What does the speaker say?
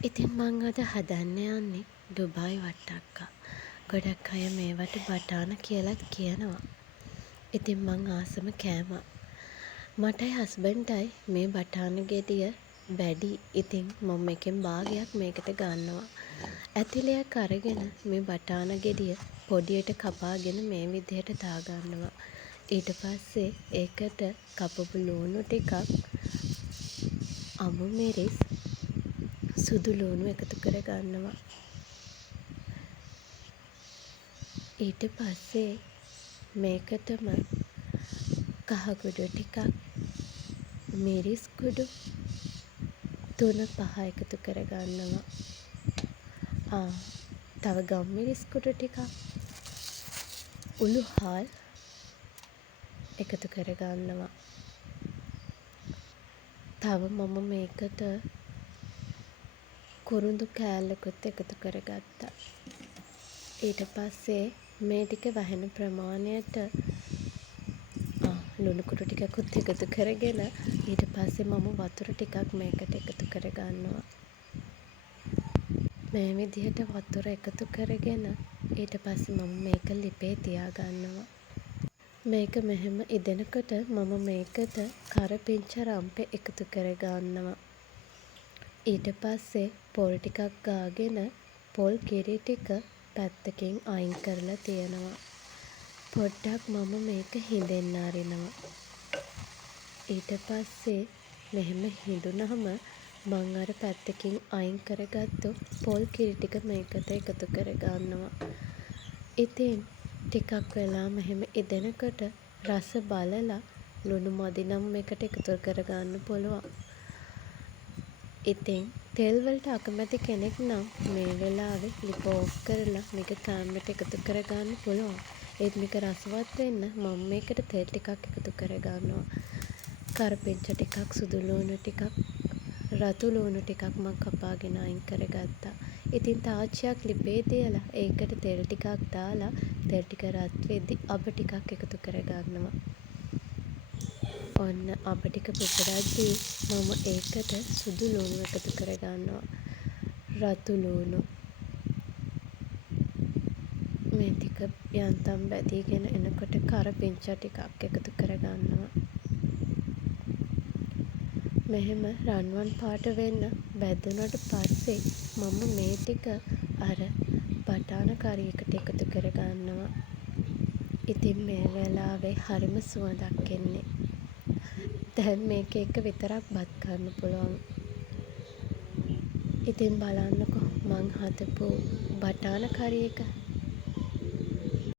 ඉතින් මං අද හදන්න යන්නේ ඩුබායි වට්ටක්කා. ගොඩක් අය මේවට බටාන කියලත් කියනවා. ඉතින් මං ආසම කෑමක්. මටයි හස්බන්ඩ්ටයි මේ බටාන ගෙඩිය බැඩි. ඉතින් මම එකෙන් භාගයක් මේකට ගන්නවා. ඇතිලයක් අරගෙන මේ බටාන ගෙඩිය පොඩියට කපාගෙන මේ විදිහට දාගන්නවා. ඊට පස්සේ ඒකට කපපු ළූණු ටිකක්, අමු මිරිස්, සුදු ළූණු එකතු කරගන්නවා. ඊට පස්සේ මේකටම කහකුඩු ටිකක්, මිරිස් කුඩු 3-5 එකතු කරගන්නවා. තව ගම්මිරිස් කුඩු ටිකක්, උළු හාල් එකතු කරගන්නවා. තව මම මේකට කුරුඳු කෑල්ලකුත් එකතු කරගත්තා. ඊට පස්සේ මේ ටික වැහෙන ප්‍රමාණයට ලුණු කුඩු ටිකකුත් එකතු කරගෙන ඊට පස්සේ මම වතුර ටිකක් මේකට එකතු කරගන්නවා. මේ විදිහට වතුර එකතු කරගෙන ඊට පස්සේ මම මේක ලිපේ තියාගන්නවා. මේක මෙහෙම ඉදෙනකොට මම මේකට කරපිංචා රම්පෙ එකතු කරගන්නවා. ඊට පස්සේ පොල් ටිකක් ගාගෙන පොල් කිරි ටික පැත්තකින් අයින් කරලා තියෙනවා. පොඩ්ඩක් මම මේක හිඳෙන්න අරිනවා. ඊට පස්සේ මෙහෙම හිඳුනහම මං අර පැත්තකින් අයින් කරගත්තු පොල් කිරි ටික මේකට එකතු කරගන්නවා. ඉතින් ටිකක් වෙලා මෙහෙම ඉදෙනකොට රස බලලා ලුණු මදි නම් මේකට එකතු කරගන්න පුළුවන්. ඉතින් තෙල් වලට අකමැති කෙනෙක් නම් මේ වෙලාවේ ලිප ඕෆ් කරලා මේක කෑමට එකතු කරගන්න පුළුවන්. ඒත් මේක රසවත් වෙන්න මම මේකට තෙල් ටිකක් එකතු කරගන්නවා. කරපිංචා ටිකක්, සුදු ළූණු ටිකක්, රතු ළූණු ටිකක් මම කපාගෙන අයින් කරගත්තා. ඉතින් තාච්චියක් ලිපේ තියලා ඒකට තෙල් ටිකක් දාලා තෙල් ටික රත් වෙද්දි අබ ටිකක් එකතු කරගන්නවා. ඔන්න අබ ටික පුපුරද්දී මම ඒකට සුදු ළූණු එකතු කරගන්නවා. රතු ළූණු මේ ටික යන්තම් බැදීගෙන එනකොට කරපිංචා ටිකක් එකතු කරගන්නවා. මෙහෙම රන්වන් පාට වෙන්න බැදුනට පස්සේ මම මේ ටික අර බටාන කරි එකට එකතු කරගන්නවා. ඉතින් මේ වෙලාවේ හරිම සුවඳක් එන්නේ. දැන් මේක එක විතරක් බත් ගන්න පුළුවන්. ඉතින් බලන්නකෝ මං හදපු බටාන කරි එක